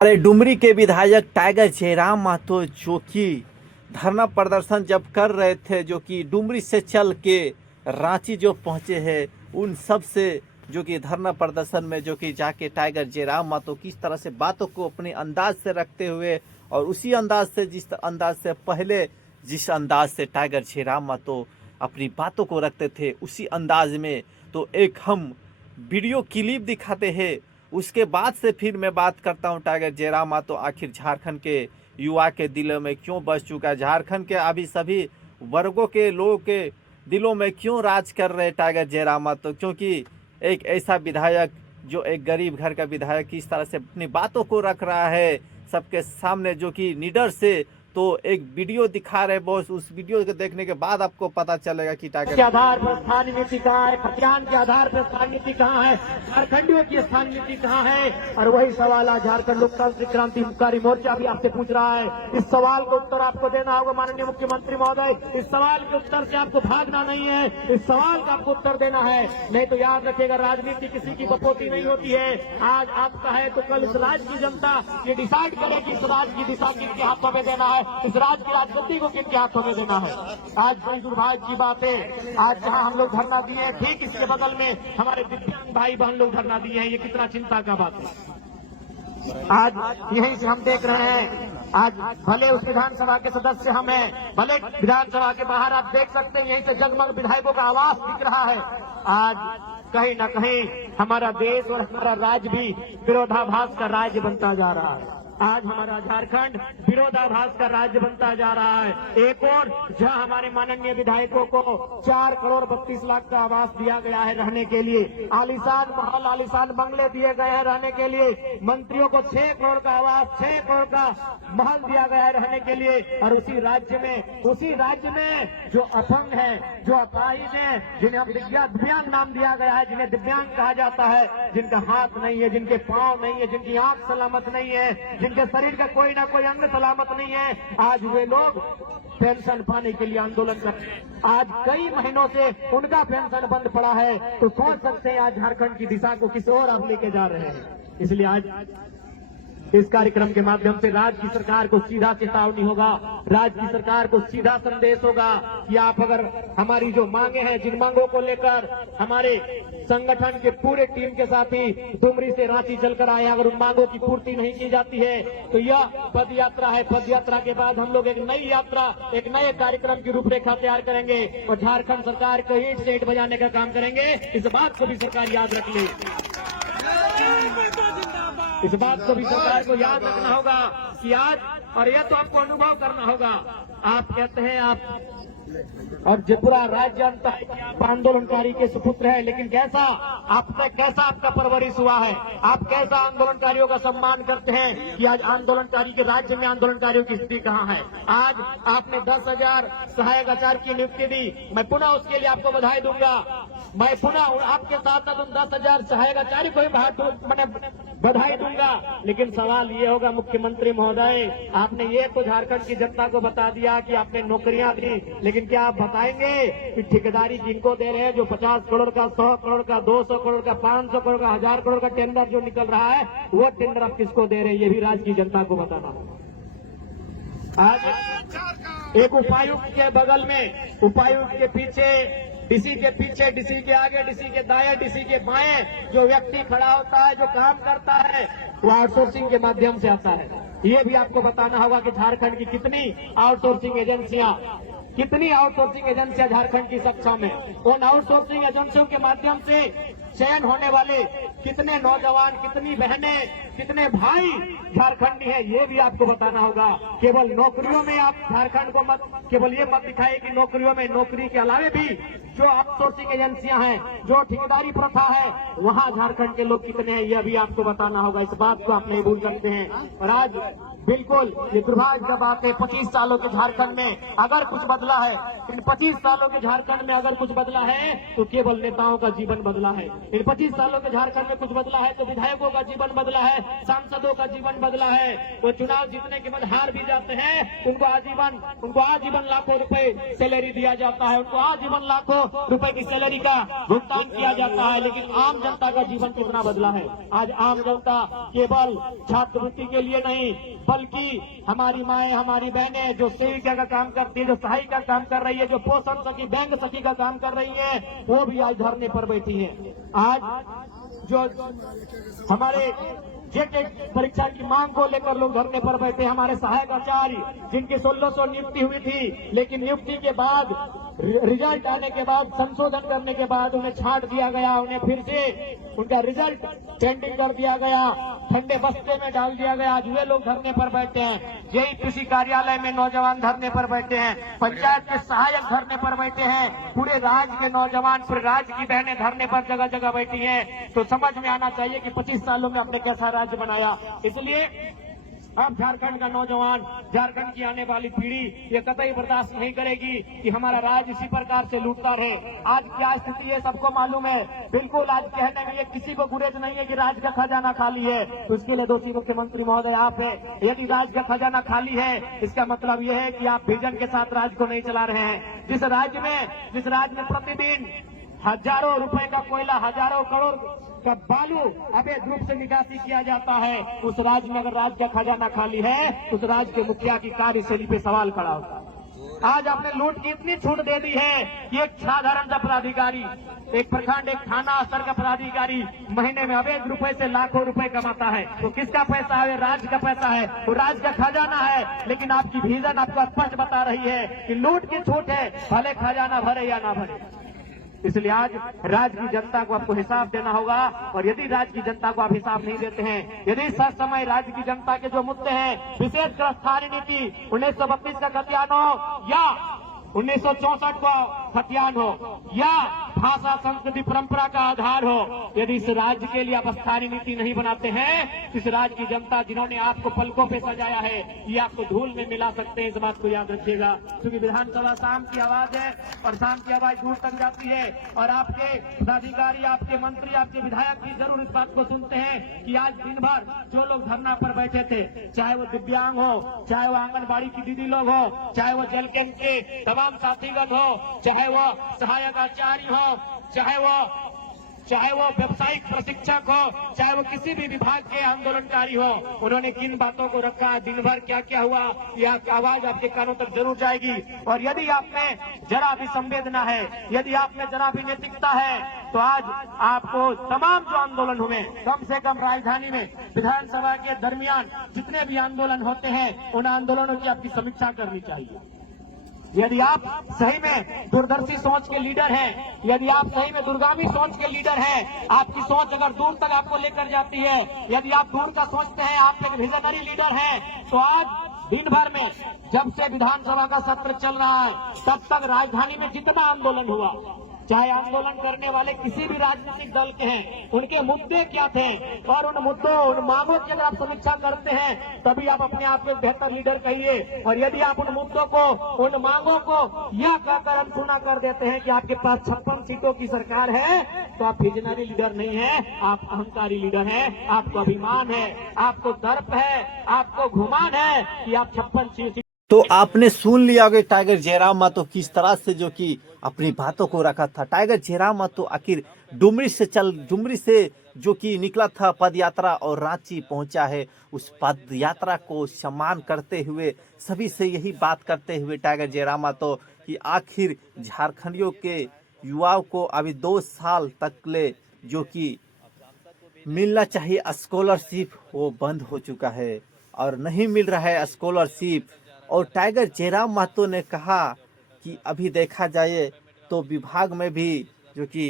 अरे डुमरी के विधायक टाइगर जयराम महतो जो कि धरना प्रदर्शन जब कर रहे थे, जो कि डुमरी से चल के रांची जो पहुंचे हैं, उन सब से जो कि धरना प्रदर्शन में जो कि जाके टाइगर जयराम महतो किस तरह से बातों को अपने अंदाज से रखते हुए और उसी अंदाज से जिस अंदाज से पहले जिस अंदाज से टाइगर जयराम महतो अपनी बातों को रखते थे, उसी अंदाज में तो एक हम वीडियो क्लिप दिखाते हैं। उसके बाद से फिर मैं बात करता हूं टाइगर जयराम महतो आखिर झारखंड के युवा के दिलों में क्यों बस चुका है, झारखंड के अभी सभी वर्गों के लोगों के दिलों में क्यों राज कर रहे टाइगर जयराम महतो। क्योंकि एक ऐसा विधायक जो एक गरीब घर का विधायक किस तरह से अपनी बातों को रख रहा है सबके सामने, जो कि निडर से तो एक वीडियो दिखा रहे बॉस। उस वीडियो को देखने के बाद आपको पता चलेगा कि टाइगर के आधार पर स्थानीय नीति कहाँ है, खतियान के आधार पर स्थानीय नीति कहाँ है, झारखंडियों की स्थानीय नीति कहाँ है। और वही सवाल आज झारखंड लोकतांत्रिक क्रांतिकारी मोर्चा भी आपसे पूछ रहा है। इस सवाल का उत्तर आपको देना होगा माननीय मुख्यमंत्री महोदय। इस सवाल के उत्तर से आपको भागना नहीं है, इस सवाल का आपको उत्तर देना है। नहीं तो याद रखिएगा, राजनीति किसी की बपोती नहीं होती है। आज आपका है तो कल इस राज्य की जनता ये डिसाइड करेगी इस राज्य की दिशा किसके हाथों में देना है, इस राज्य की राजनीति को किनके हाथों में देना है। आज बड़ी दुर्भाग्य की बात है, आज जहां हम लोग धरना दिए हैं ठीक इसके बगल में हमारे दिव्यांग भाई बहन लोग धरना दिए हैं। ये कितना चिंता का बात है। आज यहीं से हम देख रहे हैं, आज भले उस विधानसभा के सदस्य हम हैं, भले विधानसभा के बाहर आप देख सकते हैं यहीं से जगमग विधायकों का आवास दिख रहा है। आज कहीं न कहीं हमारा देश और हमारा राज्य भी विरोधाभास का राज्य बनता जा रहा है। आज हमारा झारखंड विरोधाभास का राज्य बनता जा रहा है। एक और जहां हमारे माननीय विधायकों को 4 करोड़ 32 लाख का आवास दिया गया है रहने के लिए, आलीशान महल आलीशान बंगले दिए गए हैं रहने के लिए, मंत्रियों को 6 करोड़ का आवास 6 करोड़ का महल दिया गया है रहने के लिए। और उसी राज्य में जो अपंग है, जो अपाहिज है, जिन्हें हम दिव्यांग नाम दिया गया है, जिन्हें दिव्यांग कहा जाता है, जिनका हाथ नहीं है, जिनके पांव नहीं है, जिनकी आंख सलामत नहीं है, जिनके शरीर का कोई ना कोई अंग सलामत नहीं है, आज वे लोग पेंशन पाने के लिए आंदोलन कर रहे हैं। आज कई महीनों से उनका पेंशन बंद पड़ा है। तो सोच सकते हैं आज झारखंड की दिशा को किस ओर आप लेके जा रहे हैं। इसलिए आज इस कार्यक्रम के माध्यम से राज्य की सरकार को सीधा चेतावनी होगा, राज्य की सरकार को सीधा संदेश होगा कि आप अगर हमारी जो मांगे हैं, जिन मांगों को लेकर हमारे संगठन के पूरे टीम के साथ ही डुमरी से रांची चलकर आए, अगर उन मांगों की पूर्ति नहीं की जाती है तो यह पद यात्रा है। पद यात्रा के बाद हम लोग एक नई यात्रा, एक नए कार्यक्रम की रूपरेखा तैयार करेंगे और झारखंड सरकार को ईंट से ईंट बजाने का काम करेंगे। इस बात को भी सरकार याद रख ले, इस बात को भी सरकार को याद रखना होगा कि आज, और यह तो आपको अनुभव करना होगा। आप कहते हैं आप और पूरा राज्य जानता है कि आप आंदोलनकारी के सुपुत्र हैं, लेकिन कैसा आपका परवरिश हुआ है, आप कैसा आंदोलनकारियों का सम्मान करते हैं कि आज आंदोलनकारी के राज्य में आंदोलनकारियों की स्थिति कहाँ है। आज आपने 10,000 सहायक आचार्य की नियुक्ति दी, मैं पुनः उसके लिए आपको बधाई दूंगा। मैं पुनः आपके साथ साथ उन 10,000 सहायक आचार्य को भी बधाई दूंगा। लेकिन सवाल ये होगा मुख्यमंत्री महोदय, आपने ये तो झारखंड की जनता को बता दिया कि आपने नौकरियां दी, लेकिन क्या आप बताएंगे कि ठेकेदारी किनको दे रहे हैं? जो 50 करोड़ का, 100 करोड़ का, 200 करोड़ का, 500 करोड़ का, 1000 करोड़ का टेंडर जो निकल रहा है, वो टेंडर आप किसको दे रहे हैं? ये भी राज्य की जनता को बताना। आज एक उपायुक्त के बगल में, उपायुक्त के पीछे, डीसी के पीछे, डीसी के आगे, डीसी के दाएं, डीसी के बाएं जो व्यक्ति खड़ा होता है, जो काम करता है, वो आउटसोर्सिंग के माध्यम से आता है। ये भी आपको बताना होगा कि झारखंड की कितनी आउटसोर्सिंग एजेंसियां झारखंड की सक्षम है। उन आउटसोर्सिंग एजेंसियों के माध्यम से चयन होने वाले कितने नौजवान, कितनी बहनें, कितने भाई झारखंडी हैं, ये भी आपको बताना होगा। केवल नौकरियों में आप झारखंड को केवल ये मत दिखाए कि नौकरियों में, नौकरी के अलावे भी जो आउटसोर्सिंग एजेंसियां हैं, जो ठेकेदारी प्रथा है, वहां झारखंड के लोग कितने हैं, यह भी आपको बताना होगा। इस बात को आप नहीं भूल सकते हैं। और आज बिल्कुल ये दुर्भाग्य की बात है। 25 सालों के झारखंड में अगर कुछ बदला है, इन 25 सालों के झारखंड में अगर कुछ बदला है तो केवल नेताओं का जीवन बदला है। इन 25 सालों के झारखंड में कुछ बदला है तो विधायकों का जीवन बदला है, सांसदों का जीवन बदला है। वो चुनाव जीतने के बाद हार भी जाते हैं, उनको आजीवन लाखों रुपए सैलरी दिया जाता है, उनको आजीवन लाखों रुपए की सैलरी का भुगतान किया जाता है। लेकिन आम जनता का जीवन कितना बदला है? आज आम जनता केवल छात्रवृत्ति के लिए नहीं, बल्कि हमारी माएं, हमारी बहनें जो सेविका का काम करती है, जो सहायिका का काम कर रही है, जो पोषण सखी, बैंक सखी का काम कर रही है, वो भी आज धरने पर बैठी है। आज जो हमारे जेके परीक्षा की मांग को लेकर लोग धरने पर बैठे, हमारे सहायक आचार्य जिनकी 1600 नियुक्ति हुई थी, लेकिन नियुक्ति के बाद रिजल्ट आने के बाद, संशोधन करने के बाद उन्हें छांट दिया गया, उन्हें फिर से उनका रिजल्ट पेंडिंग कर दिया गया, ठंडे बस्ते में डाल दिया गया। आज वे लोग धरने पर बैठे हैं। यही कृषि कार्यालय में नौजवान धरने पर बैठे हैं, पंचायत के सहायक धरने पर बैठे हैं, पूरे राज्य के नौजवान, पूरे राज्य की बहनें धरने पर जगह जगह बैठी हैं। तो समझ में आना चाहिए कि 25 सालों में हमने कैसा राज्य बनाया। इसलिए अब झारखंड का नौजवान, झारखंड की आने वाली पीढ़ी ये कतई बर्दाश्त नहीं करेगी कि हमारा राज्य इसी प्रकार से लूटता रहे। आज क्या स्थिति है सबको मालूम है। बिल्कुल आज कहने में ये किसी को गुरेज नहीं है कि राज्य का खजाना खाली है, तो इसके लिए दोषी मुख्यमंत्री महोदय आप है। यदि राज्य का खजाना खाली है, इसका मतलब यह है कि आप विजन के साथ राज्य को नहीं चला रहे हैं। जिस राज्य में प्रतिदिन हजारों रुपए का कोयला, हजारों करोड़ का बालू अवैध रूप से निकासी किया जाता है, उस राज्य में अगर राज्य का खजाना खाली है, उस राज्य के मुखिया की कार्यशैली पे सवाल खड़ा होता है। आज आपने लूट की इतनी छूट दे दी है कि एक साधारण सा पदाधिकारी, एक प्रखंड, एक थाना स्तर का पदाधिकारी महीने में अवैध रुपए से लाखों रुपए कमाता है। तो किसका पैसा है? राज्य का पैसा है, वो राज्य का खजाना है। लेकिन आपकी विजन आपको स्पष्ट बता रही है कि लूट की छूट है, भले खजाना भरे या ना भरे। इसलिए आज राज्य की जनता को आपको हिसाब देना होगा। और यदि राज्य की जनता को आप हिसाब नहीं देते हैं, यदि सच समय राज्य की जनता के जो मुद्दे हैं, विशेष गिरफ्तारी नीति 1932 का खतियान हो या 1964 को खतियान हो या भाषा संस्कृति परंपरा का आधार हो, यदि इस राज्य के लिए आप स्थायी नीति नहीं बनाते हैं, इस राज्य की जनता जिन्होंने आपको पलकों पे सजाया है, ये आपको धूल में मिला सकते हैं। इस बात को याद रखिएगा, क्योंकि विधानसभा शाम की आवाज है और शाम की आवाज दूर तक जाती है। और आपके पदाधिकारी, आपके मंत्री, आपके विधायक भी जरूर इस बात को सुनते हैं कि आज दिन भर जो लोग धरना पर बैठे थे, चाहे वो दिव्यांग हो, चाहे वो आंगनबाड़ी की दीदी लोग हो, चाहे वो जल कैंप के तमाम साथीगण हो, चाहे वो सहायक आचार्य हो, चाहे वो व्यावसायिक प्रशिक्षक हो, चाहे वो किसी भी विभाग के आंदोलनकारी हो, उन्होंने किन बातों को रखा, दिन भर क्या क्या हुआ, यह आवाज आपके कानों तक जरूर जाएगी। और यदि आप में जरा भी संवेदना है, यदि आप में जरा भी नैतिकता है, तो आज आपको तमाम जो आंदोलन हुए, कम से कम राजधानी में विधानसभा के दरमियान जितने भी आंदोलन होते हैं, उन आंदोलनों की आपकी समीक्षा करनी चाहिए। यदि आप सही में दूरदर्शी सोच के लीडर हैं, यदि आप सही में दूरगामी सोच के लीडर हैं, आपकी सोच अगर दूर तक आपको लेकर जाती है, यदि आप दूर का सोचते हैं, आप एक विजनरी लीडर हैं, तो आज दिन भर में जब से विधानसभा का सत्र चल रहा है, तब तक राजधानी में जितना आंदोलन हुआ, चाहे आंदोलन करने वाले किसी भी राजनीतिक दल के हैं, उनके मुद्दे क्या थे, और उन मुद्दों, उन मांगों की अगर आप समीक्षा करते हैं, तभी आप अपने आप को बेहतर लीडर कहिए। और यदि आप उन मुद्दों को, उन मांगों को यह कहकर अनसुना कर देते हैं कि आपके पास 56 सीटों की सरकार है, तो आप विजनरी लीडर नहीं है, आप अहंकारी लीडर हैं। आपको अभिमान है, आपको दर्प है, आपको घुमान है कि आप 56 सीट। तो आपने सुन लिया कि टाइगर जयराम महतो किस तरह से जो कि अपनी बातों को रखा था। टाइगर जयराम महतो आखिर डुमरी से जो कि निकला था पद यात्रा और रांची पहुंचा है, उस पद यात्रा को सम्मान करते हुए, सभी से यही बात करते हुए टाइगर जयराम महतो कि आखिर झारखंडियों के युवाओं को अभी 2 साल तक ले जो कि मिलना चाहिए स्कॉलरशिप, वो बंद हो चुका है और नहीं मिल रहा है स्कॉलरशिप। और टाइगर जयराम महतो ने कहा कि अभी देखा जाए तो विभाग में भी जो कि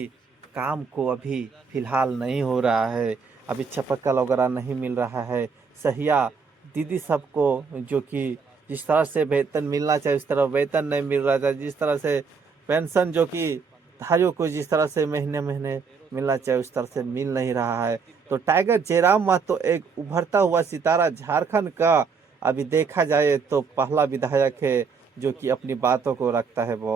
काम को अभी फिलहाल नहीं हो रहा है, अभी चपक्कल वगैरह नहीं मिल रहा है, सहिया दीदी सबको जो कि जिस तरह से वेतन मिलना चाहिए उस तरह वेतन नहीं मिल रहा था, जिस तरह से पेंशन जो कि धारियों को जिस तरह से महीने महीने मिलना चाहिए उस तरह से मिल नहीं रहा है। तो टाइगर जयराम महतो एक उभरता हुआ सितारा, झारखंड का अभी देखा जाए तो पहला विधायक है जो कि अपनी बातों को रखता है वो